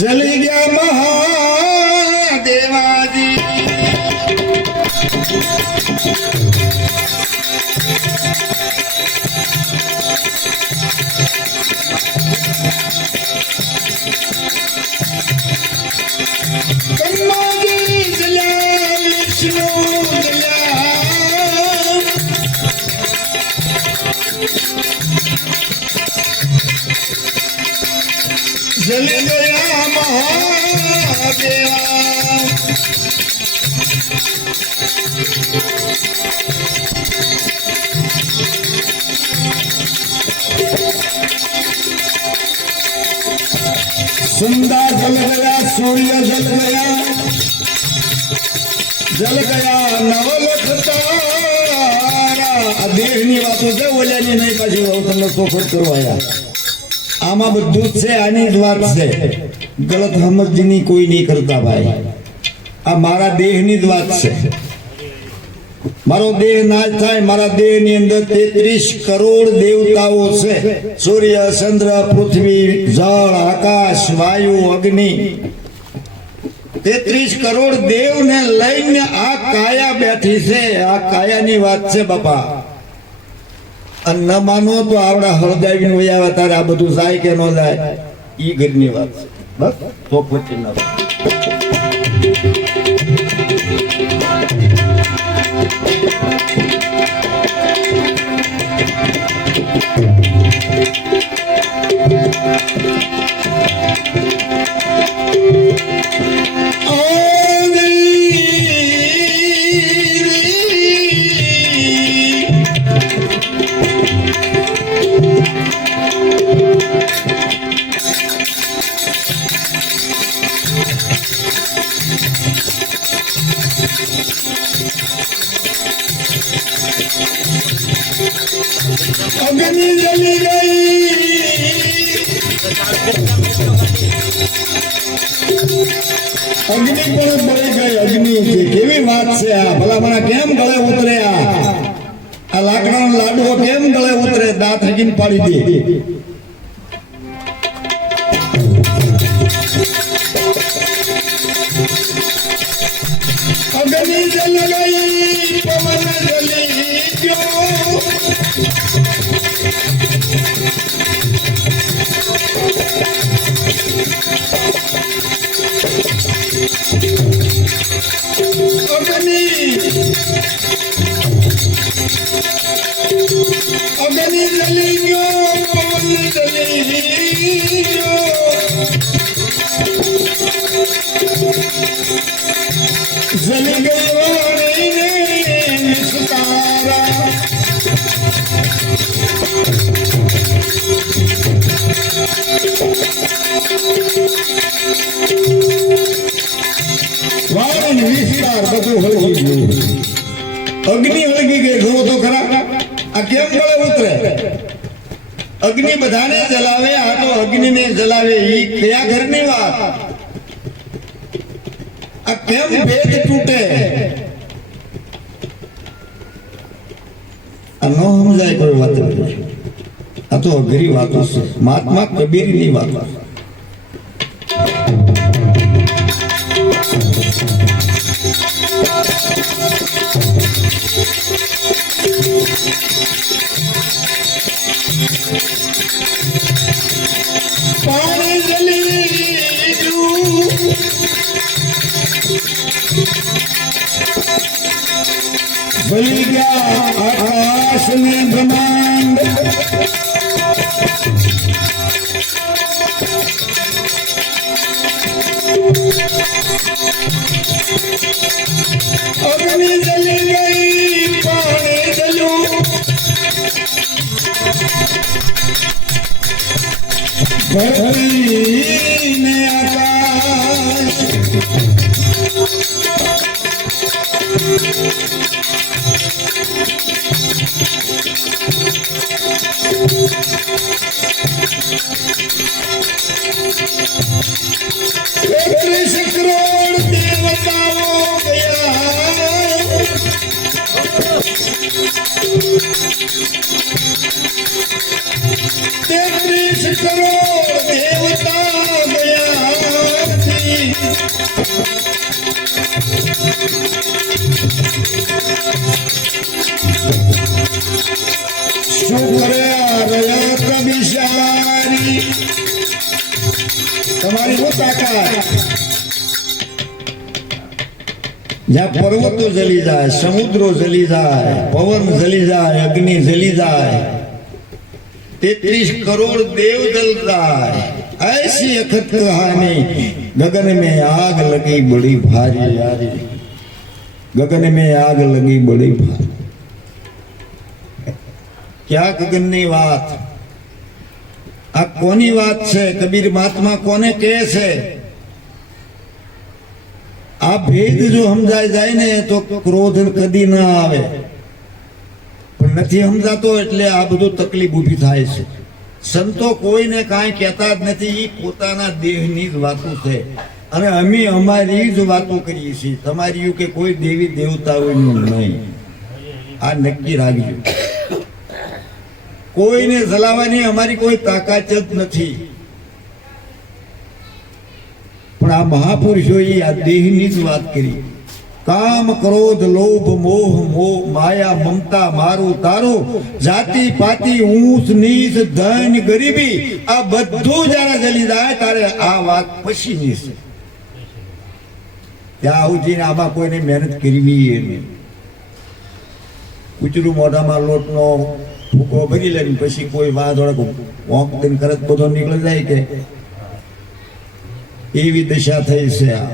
जली गया महादेवाजी जल गया महादेवा सुंदा जल गया सूर्य जल गया नवलख तारा देहनी वातो से बोल्यानी नहीं पाછી તમને પોફટ કરવાયા આમાં બધું જ છે આની જ વાત છે ગલત સમજની કોઈ નહીં કરતા ભાઈ આ મારા દેહની જ વાત છે મારો દેહ નાશ થાય મારા દેહની અંદર 33 કરોડ દેવતાઓ છે સૂર્ય ચંદ્ર પૃથ્વી જળ આકાશ વાયુ અગ્નિ 33 કરોડ દેવને લઈને આ કાયા બેઠી છે આ કાયાની વાત છે બાપા અને ન માનો તો આવડા હળદાવી નું આવે તારે આ બધું જાય કે ન જાય ઈ ઘરની વાત છે બસ તો પછી ના अग्नि जली गई अग्नि पर बड़ी गई अग्नि केवी बात से आ भला मना केम गळे उतरे आ लाकड़ा लाडू केम गळे उतरे दांत हकीन पाड़ी दे अग्नि जल गई पवन जली क्यों अग्नि जली क्यों पवन जली क्यों जल गया सितारा विस्तार બધું હળગી ગયું અગ્નિ હળગી ગઈ જો તો ખરા આ કેમ ગળે ઉતરે અગ્નિ બધાને જલાવે આ તો અગ્નિને જલાવે ઈ કયા ઘરની વાત આ કેમ ભેદ તૂટે આ નો સમજાય કોઈ વાત નથી આ તો અઘરી વાતો છે મહાત્મા કબીરની વાતો पानी जली बली गया आकाश में ब्रह्मांड अग्नि जली गई पानी जलू धरती ने आकाश करोड़ देवताओं गया 33 करोड़ देवता गया શું કરે રયત બિચારી તમારી શું તાકાત જ્યાં પર્વતો જલી જાય સમુદ્રો જલી જાય પવન જલી જાય અગ્નિ જલી જાય 33 करोड़ देव जल जाए ऐसी अखत कहानी गगन में आग लगी बड़ी भारी यारी गगन में आग लगी बड़ी भारी क्या गगन ની વાત આ કોની વાત છે કબીર મહાત્મા કોને કહે છે આ ભેદ જો સમજાય જાય ને તો ક્રોધ કદી ના આવે પણ નથી સમજાતો એટલે આ બધું તકલીફ ઊભી થાય છે સંતો કોઈને કાંઈ કહેતા જ નથી એ પોતાના દેહની જ વાતો છે અને અમે અમારી જ વાતો કરીએ છીએ તમારી કે કોઈ દેવી દેવતાઓનું નહીં આ નક્કી રાખજો કોઈને જલાવવાની અમારી કોઈ તાકાત જ નથી પણ આ મહાપુરુષોએ આ દેહની જ વાત કરી કામ ક્રોધ લોભ મોહ મોહ માયા મમતા મારું તારું જાતિ પાતિ ઊંચ નીચ ધન ગરીબી આ બધું જ્યારે જલી જાય ત્યારે આ વાત પછીની છે ત્યાં સુધી આમાં કોઈને મહેનત કરવી નહીં કૂતરું મોઢામાં લોટનો ભૂકો ભરી લે પછી કોઈ વાત વોક દઈને કરત બધો નીકળી જાય કે એવી દશા થઈ છે આ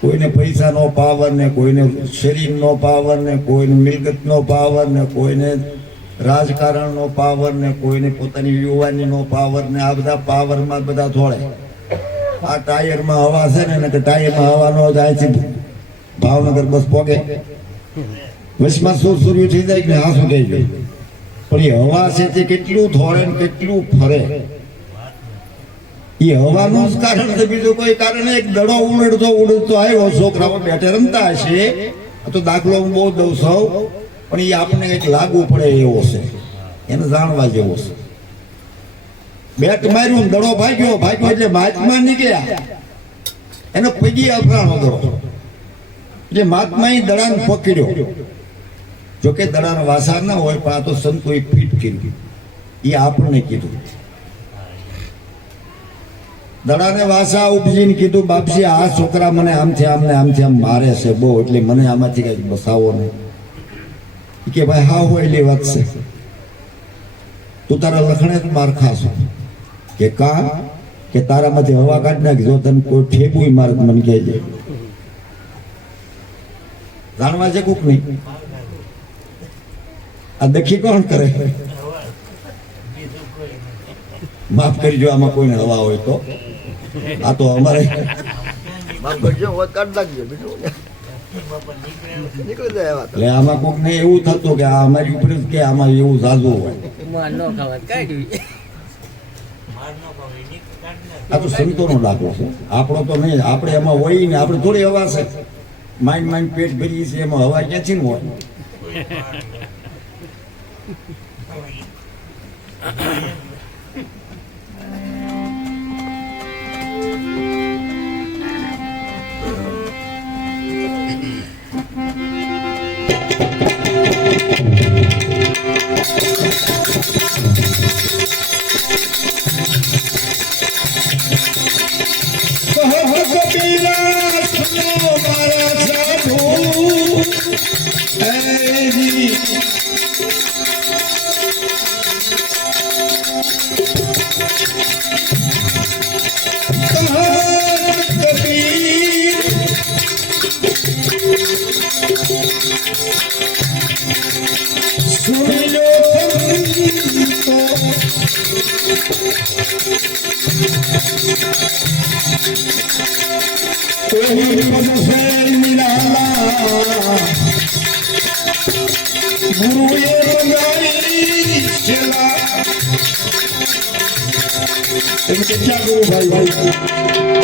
કોઈને પૈસાનો પાવર ને કોઈને શરીરનો પાવર ને કોઈને મિલકતનો પાવર ને કોઈને રાજકારણનો પાવર ને કોઈને પોતાની યુવાનીનો પાવર ને આ બધા પાવરમાં બધા થોડે આ ટાયરમાં હવા છે ને કે ટાયરમાં હવા નો જાય છે ભાવનગર બસ પોકે વચમાં સુરસુર્યું થઈ જાય કે હા શું કહી ગયું પણ એ હવા છે તે કેટલું થોડે ને કેટલું ફરે એ હવાનું જ કારણ છે બીજું કોઈ કારણ એક દડો ઉડતો આવ્યો છોકરાઓ બેઠે રમતા હશે તો દાખલો હું બહુ દઉં છું પણ એ આપણને કંઈક લાગુ પડે એવો છે એને જાણવા જેવો છે બેટ માર્યું દડો ભાગ્યો એટલે મહાત્મા નીકળ્યા એનો પૈકી અફરાણો દડો એટલે મહાત્મા એ દડાને પકડ્યો જોકે દડાનો વાસા ના હોય પણ આ તો સંતોએ ફીટ કર્યું એ આપણને કીધું દડાને વાસા ઉપજીને કીધું બાપજી આ છોકરા મને આમથી આમ મારે છે બહુ એટલે મને આમાંથી કઈ બસાવો નહીં કે ભાઈ હા હોય એટલી વાત છે તું તારા લખણે જ માર ખાશો કે કા કે તારામાંથી હવા કાઢ નાખ જો તને કોઈ ઠેબુય મારે મને કહેજે જાણવા છે કોક નહીં આ દખી કોણ કરે માફ કરજો આમાં કોઈને હવા હોય તો આ તો અમારે એટલે આમાં કોક ને એવું થતું કે આ અમારી ઉપર કે આમાં એવું ઝાઝું હોય આ તો સંતોનો દાખલો છે આપણો તો નહીં આપણે એમાં હોય ને આપણે થોડી હવા છે માઇન્ડ પેટ ભરીએ છીએ એમાં હવા ક્યાંથી ન હોય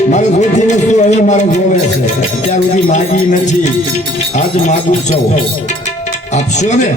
મારે સૌથી વસ્તુ હવે મારે જોવે છે અત્યાર સુધી માગી નથી આજ માગું છું આપશો ને